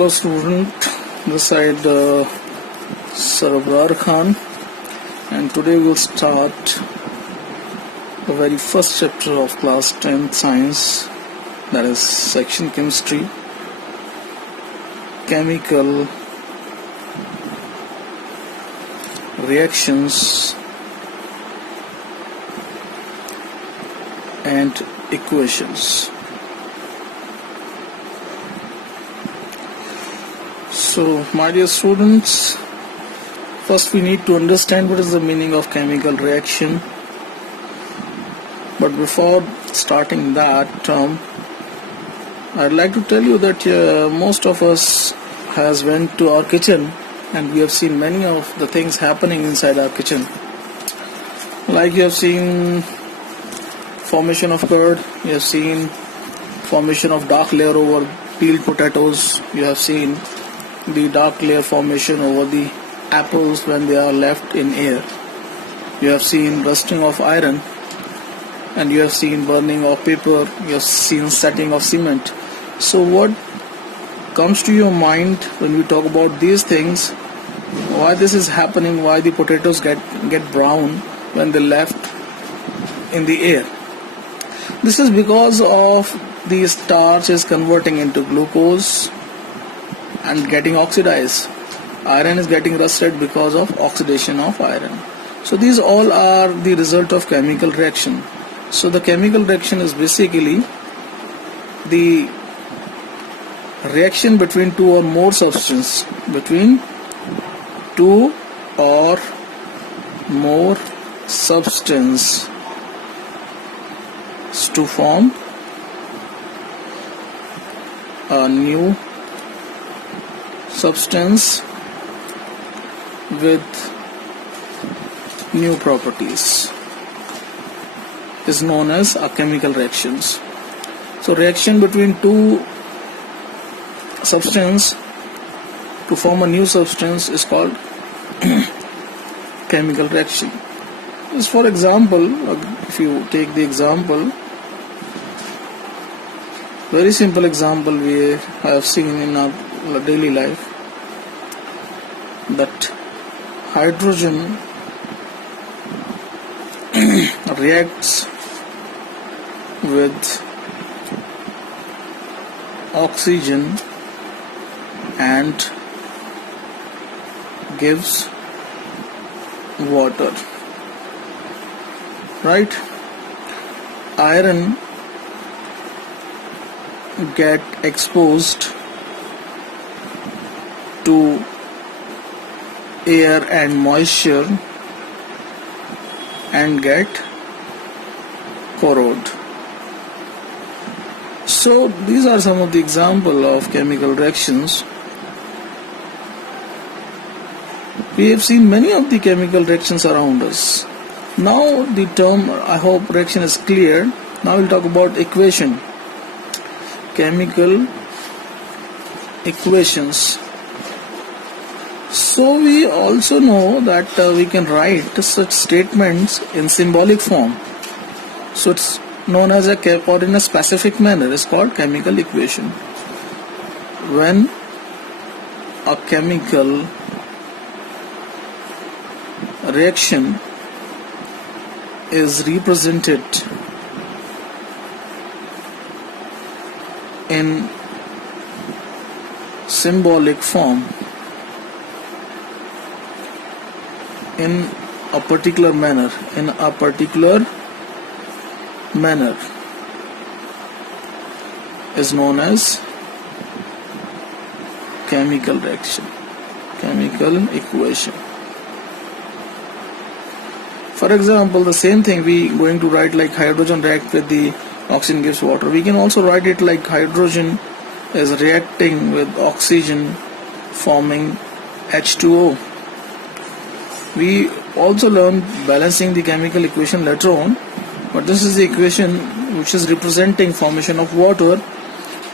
Hello student, this side Sarabrar Khan, and today we'll start the very first chapter of class 10 science, that is section chemistry, chemical reactions and equations. So, my dear students, first we need to understand what is the meaning of chemical reaction. But before starting that, I'd like to tell you that most of us has went to our kitchen and we have seen many of the things happening inside our kitchen. Like you have seen formation of curd, you have seen formation of dark layer over peeled potatoes, you have seen the dark layer formation over the apples when they are left in air. You have seen rusting of iron, and you have seen burning of paper, you have seen setting of cement. So what comes to your mind when we talk about these things? Why this is happening? Why the potatoes get brown when they left in the air? This is because of the starch is converting into glucose and getting oxidized. Iron is getting rusted because of oxidation of iron. So these all are the result of chemical reaction. So the chemical reaction is basically the reaction between two or more substances, between two or more substances to form a new substance with new properties is known as a chemical reactions. So reaction between two substances to form a new substance is called chemical reaction. Just for example, if you take the example, very simple example we have seen in our daily life, that hydrogen reacts with oxygen and gives water, right? Iron get exposed to air and moisture and get corrode. So these are some of the example of chemical reactions. We have seen many of the chemical reactions around us. Now the term, I hope reaction is clear. Now we'll talk about equation. Chemical equations. So we also know that we can write such statements in symbolic form. So it's known as or in a specific manner is called chemical equation. When a chemical reaction is represented in symbolic form in a particular manner, is known as chemical reaction, chemical equation. For example, the same thing we going to write like hydrogen react with the oxygen gives water. We can also write it like hydrogen is reacting with oxygen forming H2O. We also learn balancing the chemical equation later on, but this is the equation which is representing formation of water.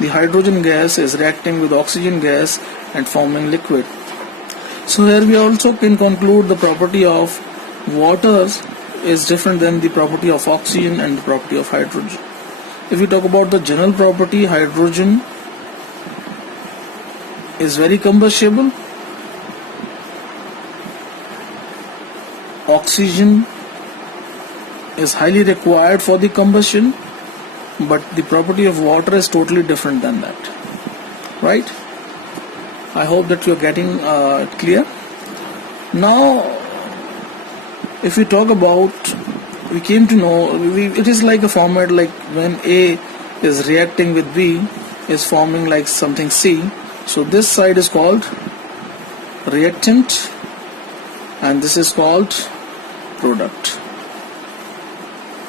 The hydrogen gas is reacting with oxygen gas and forming liquid. So here we also can conclude the property of water is different than the property of oxygen and the property of hydrogen. If we talk about the general property, hydrogen is very combustible. Oxygen is highly required for the combustion, but the property of water is totally different than that, right? I hope that you are getting clear. Now, if we talk about, we came to know, it is like a format, like when A is reacting with B, is forming like something C. So this side is called reactant and this is called product.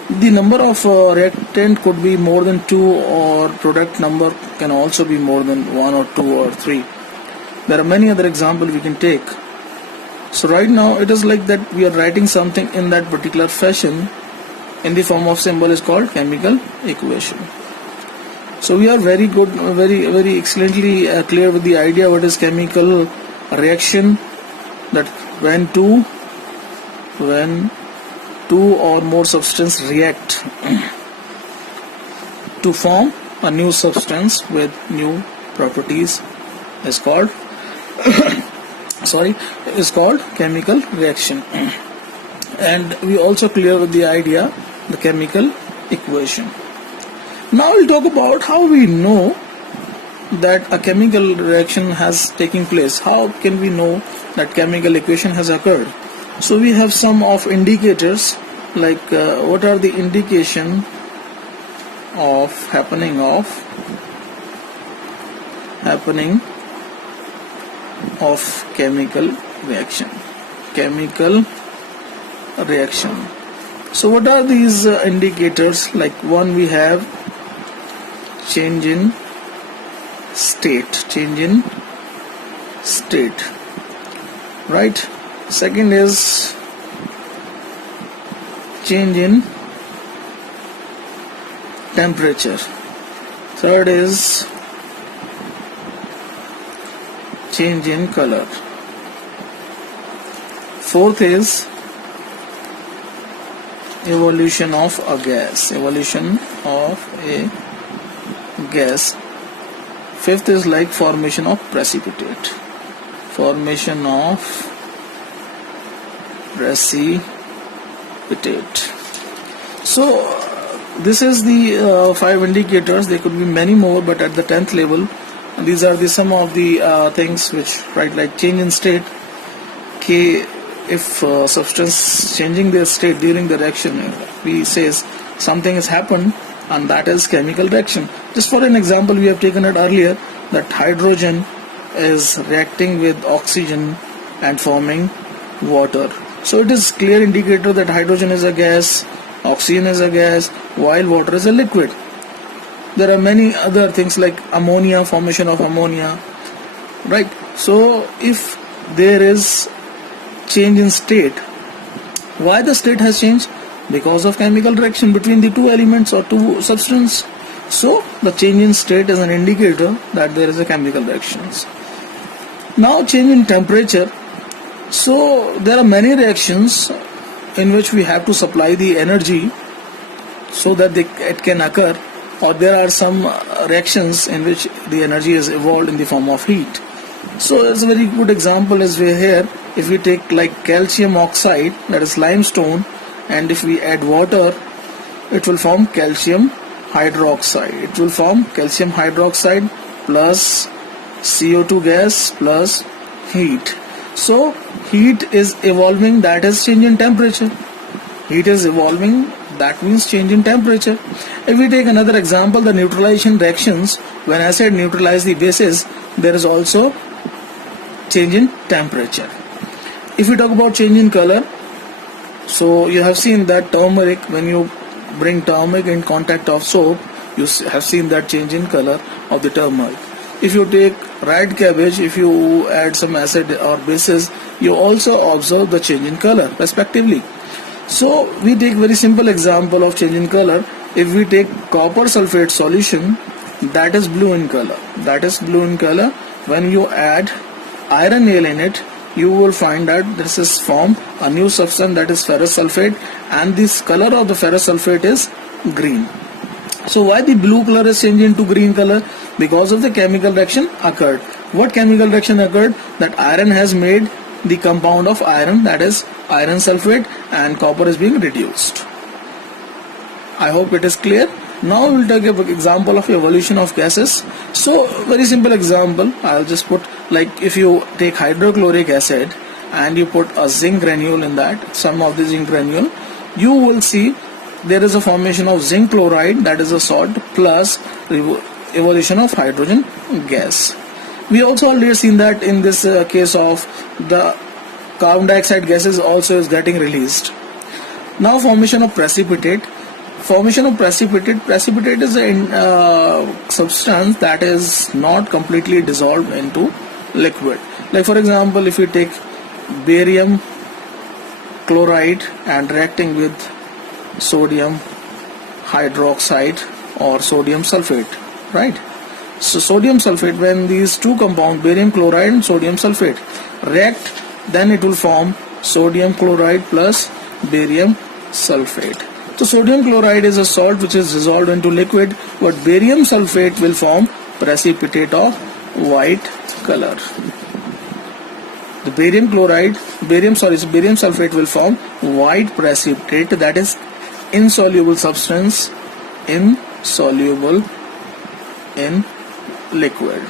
The number of reactant could be more than 2, or product number can also be more than 1 or 2 or 3. There are many other examples we can take. So right now it is like that we are writing something in that particular fashion in the form of symbol is called chemical equation. So we are very good, very excellently clear with the idea what is chemical reaction, that when two or more substance react to form a new substance with new properties is called is called chemical reaction. And we also clear with the idea the chemical equation. Now we'll talk about how we know that a chemical reaction has taken place. How can we know that chemical equation has occurred? So we have some of indicators, like what are the indication of happening of chemical reaction. So what are these indicators? Like one, we have change in state, right? Second is change in temperature. Third is change in color. Fourth is evolution of a gas. Fifth is like formation of precipitate. So this is the 5 indicators. There could be many more, but at the 10th level, these are the some of the things which, right, like change in state. If substance changing their state during the reaction, we says something has happened, and that is chemical reaction. Just for an example, we have taken it earlier that hydrogen is reacting with oxygen and forming water. So it is clear indicator that hydrogen is a gas, oxygen is a gas, while water is a liquid. There are many other things like ammonia, formation of ammonia, right? So if there is change in state, why the state has changed? Because of chemical reaction between the two elements or two substances. So the change in state is an indicator that there is a chemical reactions. Now change in temperature. So there are many reactions in which we have to supply the energy so that it can occur, or there are some reactions in which the energy is evolved in the form of heat. So it's a very good example is here. If we take like calcium oxide, that is limestone, and if we add water, it will form calcium hydroxide. It will form calcium hydroxide plus CO2 gas plus heat. So heat is evolving, that is change in temperature. Heat is evolving, that means change in temperature. If we take another example, the neutralization reactions, when acid neutralize the bases, there is also change in temperature. If we talk about change in color, so you have seen that turmeric, when you bring turmeric in contact of soap, you have seen that change in color of the turmeric. If you take red cabbage, if you add some acid or bases, you also observe the change in color respectively. So we take very simple example of change in color. If we take copper sulfate solution, that is blue in color. When you add iron nail in it, you will find that this is formed a new substance, that is ferrous sulfate, and this color of the ferrous sulfate is green. So why the blue color is changed into green color? Because of the chemical reaction occurred. What chemical reaction occurred? That iron has made the compound of iron, that is iron sulfate, and copper is being reduced. I hope it is clear. Now we will take an example of evolution of gases. So very simple example, I'll just put, like if you take hydrochloric acid and you put a zinc granule in that, some of the zinc granule, you will see there is a formation of zinc chloride, that is a salt, plus evolution of hydrogen gas. We also already seen that in this case of the carbon dioxide gases also is getting released. Now formation of precipitate. Formation of precipitate is a substance that is not completely dissolved into liquid. Like for example, if you take barium chloride and reacting with sodium hydroxide or sodium sulfate, right? So sodium sulfate, when these two compounds, barium chloride and sodium sulfate, react, then it will form sodium chloride plus barium sulfate. So sodium chloride is a salt which is dissolved into liquid, but barium sulfate will form precipitate of white color. The barium sulfate will form white precipitate, that is insoluble substance, insoluble in liquid.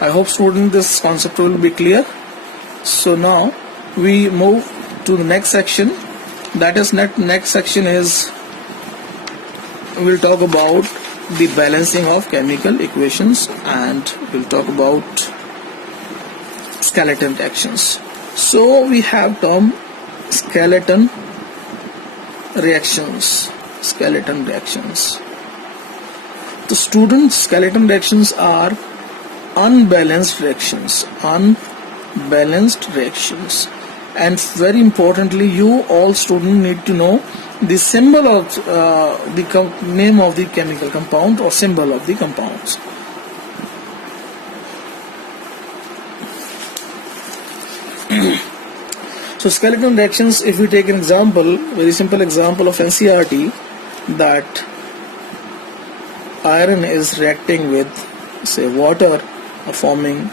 I hope students this concept will be clear. So now we move to the next section. That is next section is we'll talk about the balancing of chemical equations, and we'll talk about skeleton reactions. So we have term skeleton reactions. The students, skeleton reactions are unbalanced reactions. And very importantly, you all students need to know the symbol of the name of the chemical compound or symbol of the compounds. So skeleton reactions, if we take an example, very simple example of NCERT, that iron is reacting with say water, forming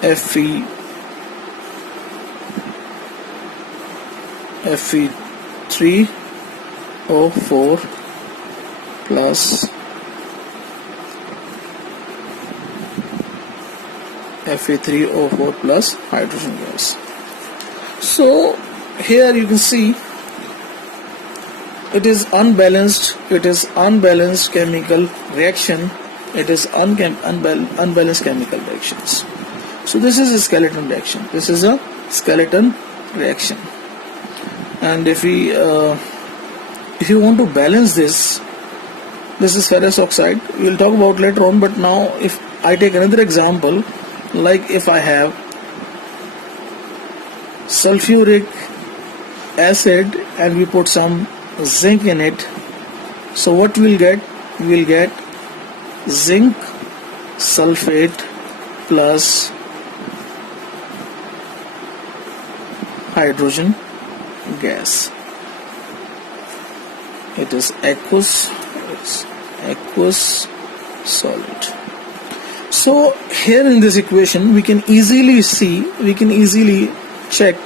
Fe3O4 plus Fe3O4 plus hydrogen gas. So here you can see it is unbalanced chemical reaction. It is unbalanced chemical reactions. So this is a skeleton reaction. And if you want to balance this is ferrous oxide. We'll talk about later on, but now if I take another example, like if I have sulfuric acid and we put some zinc in it, so what we'll get? We'll get zinc sulfate plus hydrogen gas. It is aqueous solid. So here in this equation we can easily check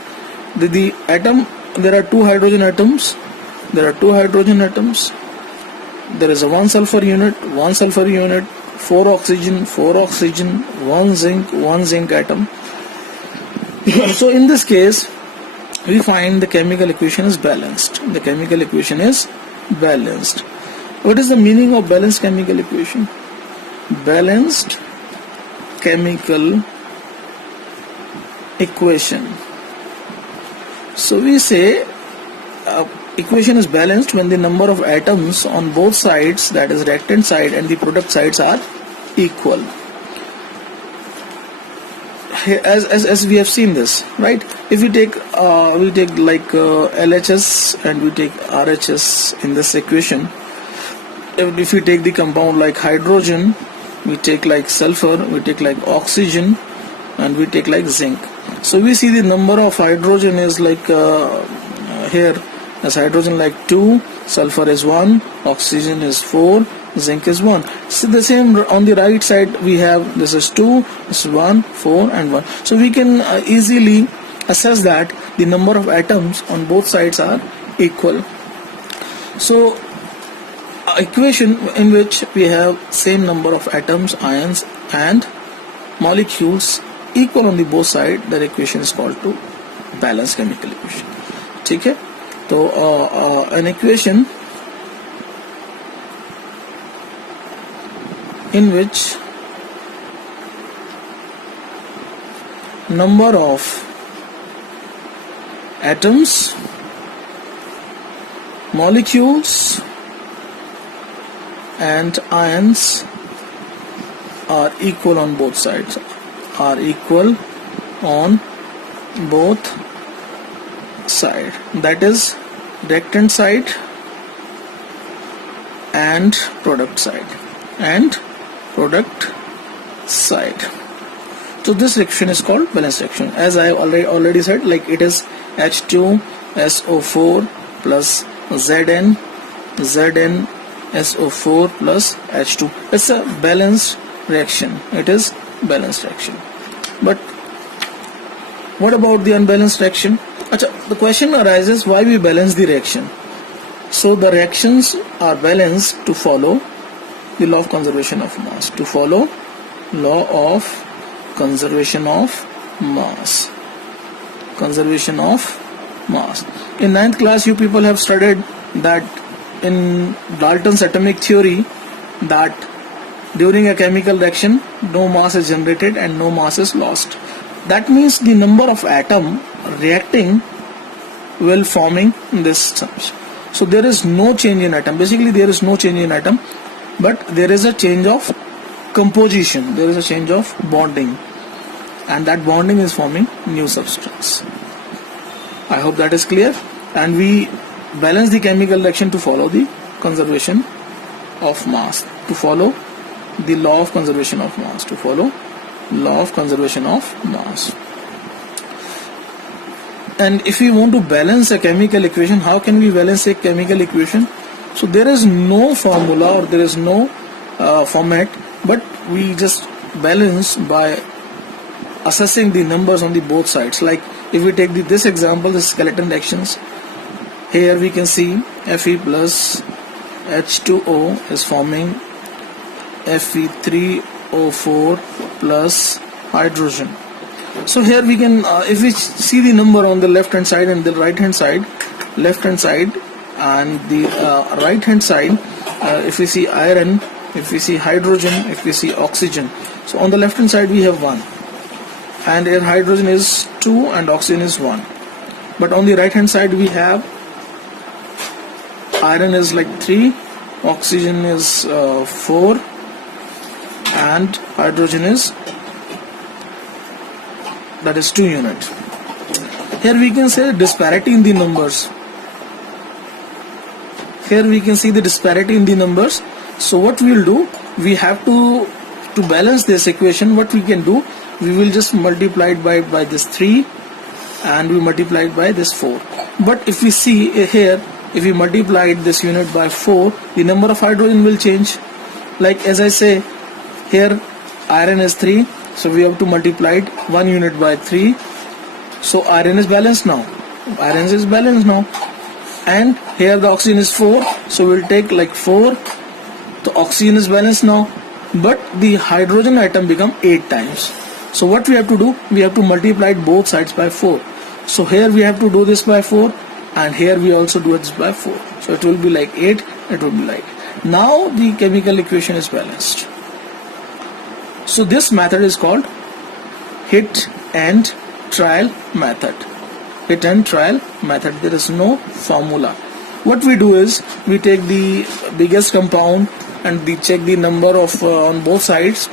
the atom. There are two hydrogen atoms. There is a one sulfur unit, 4 oxygen, 1 zinc atom. So in this case we find the chemical equation is balanced. What is the meaning of balanced chemical equation? Balanced chemical equation. So we say equation is balanced when the number of atoms on both sides, that is reactant side and the product sides, are equal. As we have seen this, right? If we take like LHS and we take RHS in this equation, if we take the compound like hydrogen, we take like sulfur, we take like oxygen, and we take like zinc. So we see the number of hydrogen is like here as hydrogen like 2, sulfur is 1, oxygen is 4, zinc is 1. So the same on the right side we have, this is 2, this is 1, 4 and 1. So we can easily assess that the number of atoms on both sides are equal. So equation in which we have same number of atoms, ions and molecules equal on the both sides, that equation is called to balanced chemical equation. ठीक है, तो an equation in which number of atoms, molecules and ions are equal on both sides, are equal on both side, that is reactant side and product side, So this reaction is called balanced reaction. As I already said, like it is H2SO4 plus ZnSO4 plus H2. It's a balanced reaction. It is balanced reaction. But what about the unbalanced reaction? The question arises, why we balance the reaction? So the reactions are balanced to follow the law of conservation of mass. To follow law of conservation of mass. Conservation of mass. In 9th class, you people have studied that in Dalton's atomic theory, that during a chemical reaction, no mass is generated and no mass is lost. That means the number of atom reacting will forming this terms. So there is no change in atom. Basically there is no change in atom, but there is a change of composition. There is a change of bonding, and that bonding is forming new substance. I hope that is clear. And we balance the chemical reaction to follow the conservation of mass, to follow the law of conservation of mass, to follow law of conservation of mass. And if we want to balance a chemical equation, how can we balance a chemical equation? So there is no formula or there is no format, but we just balance by assessing the numbers on the both sides. Like if we take this example, the skeleton reactions, here we can see Fe plus H2O is forming Fe3O4 plus hydrogen. So here we can, if we see the number on the left hand side and the right hand side, and the right hand side, if we see iron, if we see hydrogen, if we see oxygen. So on the left hand side we have 1, and here hydrogen is 2 and oxygen is 1. But on the right hand side we have iron is like 3, oxygen is 4 and hydrogen is, that is 2 unit. Here we can say disparity in the numbers. Here we can see the disparity in the numbers. So what we will do, we have to balance this equation, what we can do, we will just multiply it by this 3 and we multiply it by this 4. But if we see here, if we multiply this unit by 4, the number of hydrogen will change. Like as I say, here iron is 3, so we have to multiply it 1 unit by 3. So iron is balanced now. Iron is balanced now. And here the oxygen is 4, so we'll take like 4. The oxygen is balanced now, but the hydrogen atom become 8 times. So what we have to do, we have to multiply both sides by 4. So here we have to do this by 4, and here we also do this by 4. So it will be like 8, it will be like. Now the chemical equation is balanced. So this method is called hit and trial method. Hit and trial method. There is no formula. What we do is, we take the biggest compound and we check the number of on both sides,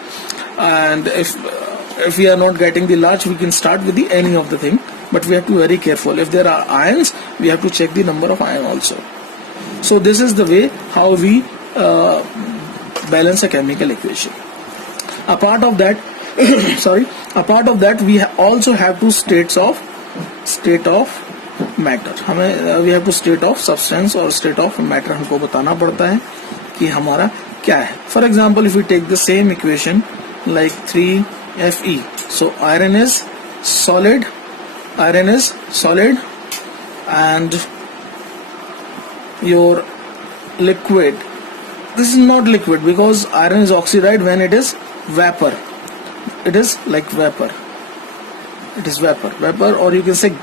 and if we are not getting the large, we can start with the any of the thing, but we have to be very careful. If there are ions, we have to check the number of ion also. So this is the way how we balance a chemical equation. A part of that we also have two state of matter. हमें we have two state of substance और state of matter हमको बताना पड़ता है कि हमारा क्या है. For example if you take the same equation like 3Fe, so iron is solid and your liquid, this is not liquid because iron is oxidized when it is vapor. It is like vapor, it is vapor, or you can say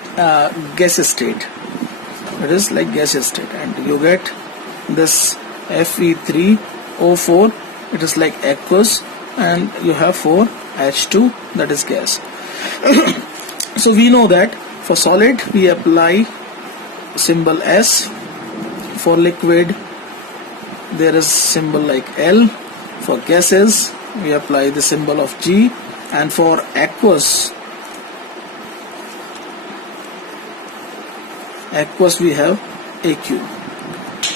gas state. It is like gas state, and you get this Fe3O4. It is like aqueous, and you have 4H2, that is gas. So we know that for solid we apply symbol S, for liquid there is symbol like L, for gases we apply the symbol of G, and for aqueous we have AQ.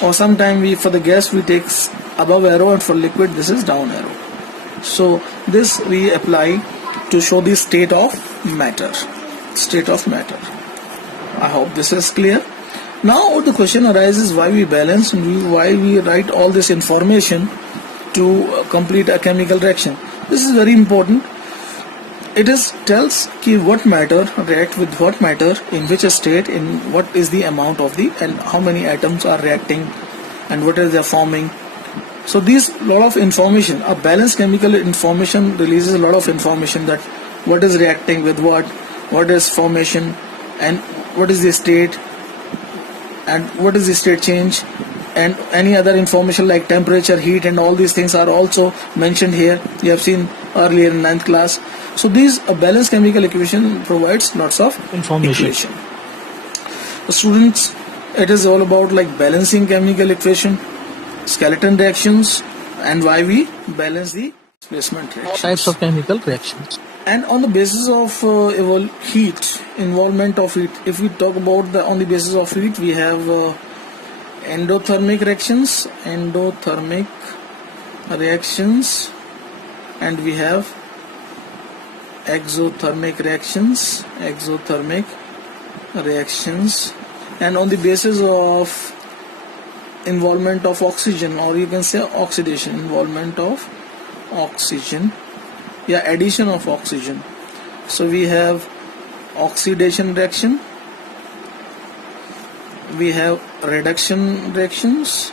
Or sometime we, for the gas we take above arrow, and for liquid this is down arrow. So this we apply to show the state of matter. I hope this is clear. Now the question arises why we balance and why we write all this information to complete a chemical reaction. This is very important. It is tells ki what matter react with what matter, in which state, in what is the amount of the, and how many atoms are reacting, and what is they forming. So these lot of information, a balanced chemical information releases a lot of information, that what is reacting with what is formation, and what is the state, and what is the state change, and any other information like temperature, heat, and all these things are also mentioned here. You have seen earlier in 9th class. So these balanced chemical equation provides lots of information. The students, it is all about like balancing chemical equation, skeleton reactions, and why we balance the displacement reactions. Types of chemical reactions. And on the basis of heat, involvement of heat, if we talk about on the basis of heat, we have endothermic reactions, and we have exothermic reactions, and on the basis of involvement of oxygen, or you can say oxidation, involvement of oxygen, addition of oxygen. So we have oxidation reaction, we have reduction reactions,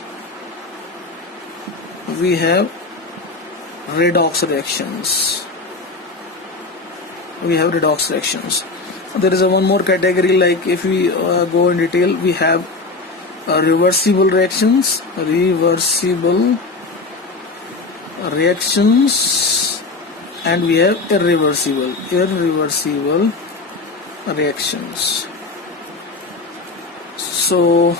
we have redox reactions. There is one more category, like if we go in detail, we have reversible reactions, and we have irreversible reactions. So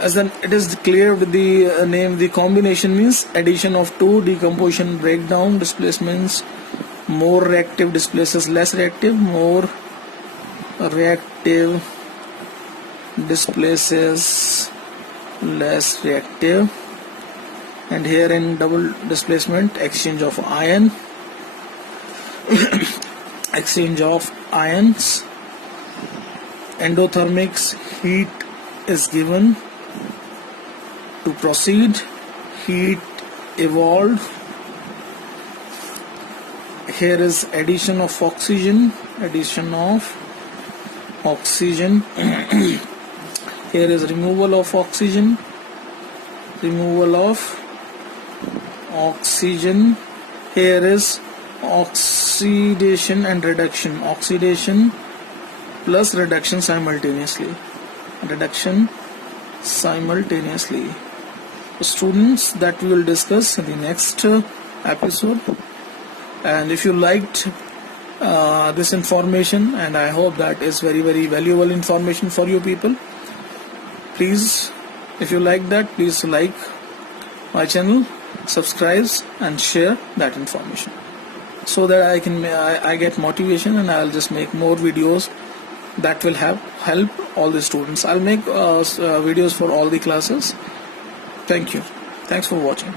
as then it is clear with the name, the combination means addition of two, decomposition, breakdown, displacements. More reactive displaces less reactive, more reactive displaces less reactive, and here in double displacement, exchange of ions. Endothermics, heat is given to proceed, heat evolved. Here is addition of oxygen. Here is removal of oxygen. Here is oxidation and reduction. Oxidation plus reduction simultaneously. Students, that we will discuss in the next episode. And if you liked this information, and I hope that is very, very valuable information for you people, please, if you like that, please like my channel, subscribe, and share that information, so that I get motivation, and I'll just make more videos that will help all the students. I'll make videos for all the classes. Thank you. Thanks for watching.